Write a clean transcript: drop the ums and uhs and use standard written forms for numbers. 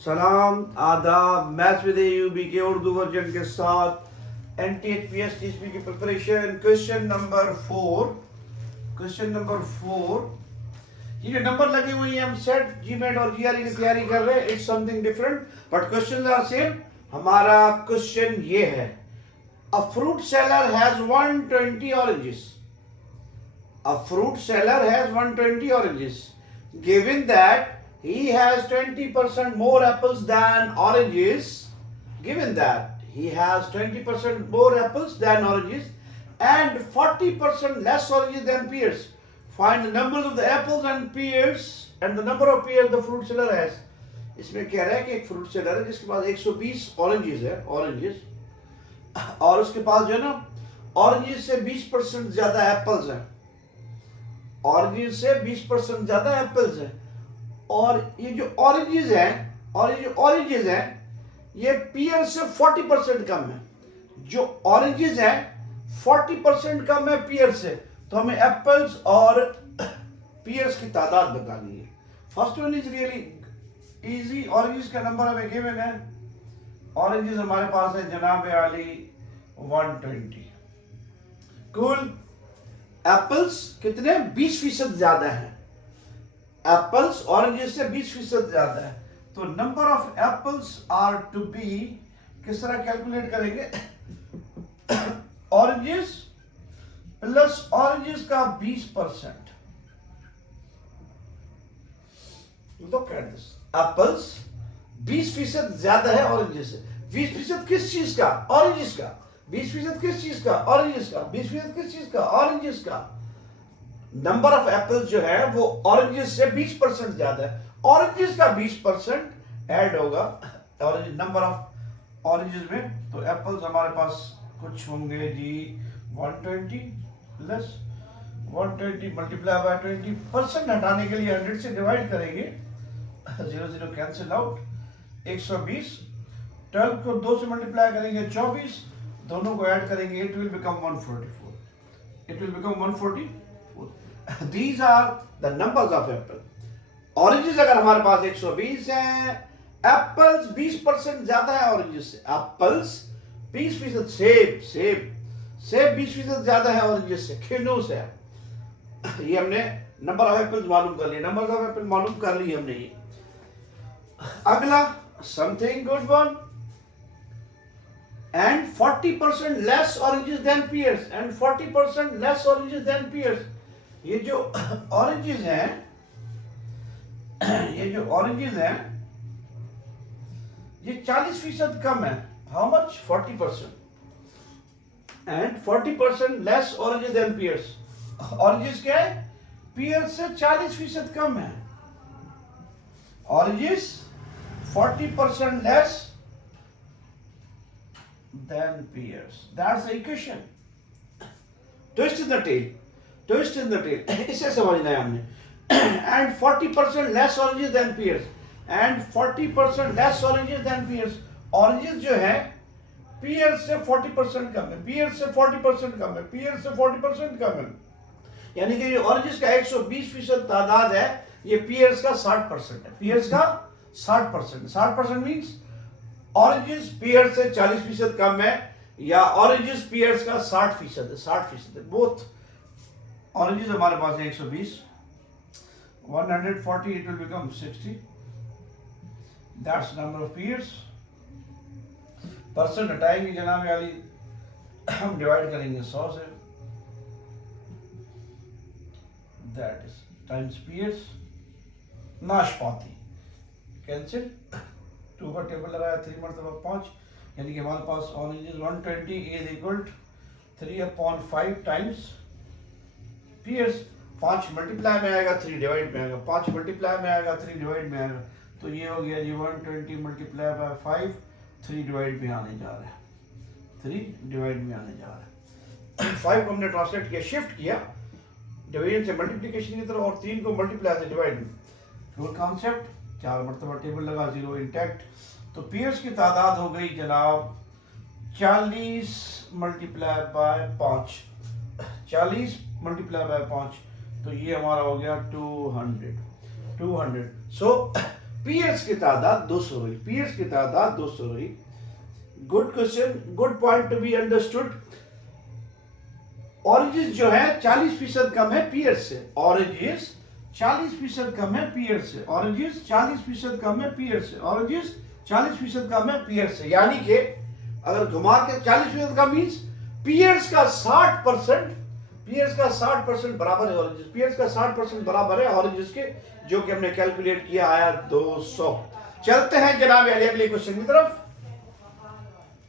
सलाम आदाब। Maths with एयूबी के उर्दू वर्जन के साथ NTHPS टीएसपी की प्रिपरेशन। Question number 4। ये जो नंबर लगे हुए हैं हम सेट जीमेट और जीआरई की तैयारी कर रहे हैं। It's something different but question are same. हमारा क्वेश्चन ये है, a fruit seller has 120 oranges. A fruit seller has 120 oranges. Given that he has 20% more apples than oranges, given that he has 20% more apples than oranges and 40% less oranges than pears, find the numbers of the apples and pears and the number of pears the fruit seller has. इसमें कह रहा है कि एक fruit seller है जिसके पास 120 oranges है, और उसके पास जो है ना ऑरेंजेस से 20% ज्यादा एप्पल्स हैं, ऑरेंजेस से 20% ज्यादा एप्पल्स हैं। और ये जो ऑरेंजेस हैं ये पियर से 40% कम है। जो ऑरेंजेस हैं 40% कम है पियर से। तो हमें एप्पल्स और पियर्स की तादाद बतानी है। First one is really easy. Oranges का नंबर हमें गिवन है। ऑरेंजेस हमारे पास है जनाब आली 120। कूल। एप्पल्स कितने? 20% ज्यादा है। एप्पल्स ऑरेंजेस से 20% ज्यादा है। तो number of apples are to be, किस तरह कैलकुलेट करेंगे? ऑरेंजेस प्लस ऑरेंजेस का 20%। लुक एट दिस, एप्पल्स 20% ज्यादा है ऑरेंजेस से। 20% किस चीज का? ऑरेंजेस का। 20% किस चीज का? ऑरेंजेस का। 20% किस चीज का? ऑरेंजेस का। नंबर ऑफ एप्पल्स जो है वो ऑरेंजेस से 20% ज्यादा है। ऑरेंजेस का 20% ऐड होगा ऑरेंज नंबर ऑफ ऑरेंजेस में। तो एप्पल्स हमारे पास कुछ होंगे जी 120 प्लस 120 मल्टीप्लाई बाय 20%। हटाने के लिए 100 से डिवाइड करेंगे, 0 कैंसिल आउट। 120, 12 को 2 से मल्टीप्लाई करेंगे 24, दोनों को ऐड करेंगे, it will become 144। These are the numbers of apple. Oranges अगर हमारे पास 120 हैं, एप्पल्स 20% ज्यादा है ऑरेंजेस से। एप्पल्स 20%, सेब 20% ज्यादा है ऑरेंजेस से, खिन्नूस है। ये हमने नंबर ऑफ एप्पल्स मालूम कर लिए, नंबर ऑफ एप्पल मालूम कर लिए हमने। ये अगला something good one, and 40% less oranges than pears, and 40% less oranges than pears. ये जो ऑरेंजेस हैं ये 40% कम है। How much? 40%। And 40% less oranges than pears. Oranges क्या है? पियर्स से 40% कम है। Oranges 40% less than pears. That's the equation. Twist in the tail. इसे समझना है हमने। And 40% less oranges than pears. And 40% less oranges than pears. Oranges जो है pears से 40% कम है, pears से 40% कम है, pears से 40% कम है। यानी कि ये oranges का 120% तादाद है, ये pears का 60% है। pears का 60% मीन्स ऑरेंजेस पियर्स से 40% कम है, या ऑरेंजेस पियर्स का 60% है। बोथ ऑरेंजेस हमारे पास है 120, 140, it will become 60। That's number of pears. Percent हटाएंगे जनाब वाली, हम डिवाइड करेंगे 100 से। That is times pears. नाशपाती कैंसिल, 2 का टेबल लगाया, 3 मरतबा 5, यानी कि हमारे पास oranges 120 is equal 3/5 times pears. 5 multiply में आएगा, 3 डिवाइड में आएगा। 5 मल्टीप्लाई में आएगा, 3 डिवाइड में आएगा। तो ये हो गया जी 120 मल्टीप्लाई बाय 5, 3 डिवाइड में आने जा रहा है। 5 को हमने ट्रांसलेट किया, शिफ्ट किया डिवीजन से मल्टीप्लिकेशन की तरफ, और 3 को मल्टीप्लाई से डिवाइड में। Full concept. 4 मरतबा टेबल लगा, 0 इंटैक्ट। तो पियर्स की तादाद हो गई जनाब 40 मल्टीप्लाई बाय 5, 40 मल्टीप्लाई बाय 5, तो ये हमारा हो गया 200। सो पीयर्स की तादाद 200 रही, पीयर्स की तादाद 200 रही। Good question, good point to be understood. Oranges जो है 40% कम है पीयर्स से, ऑरेंजेस 40% कम है पीयर्स से, ऑरेंजेस 40% कम है पीयर्स से, ऑरेंजेस 40% कम है पीयर्स से। यानी कि अगर घुमा के 40% का मीन्स पीयर्स का 60%, पीयर्स का 60% बराबर है ऑरेंजेस, पीयर्स का 60% बराबर है ऑरेंजेस के, जो कि हमने कैलकुलेट किया आया 200। चलते हैं जनाब अगले क्वेश्चन की तरफ।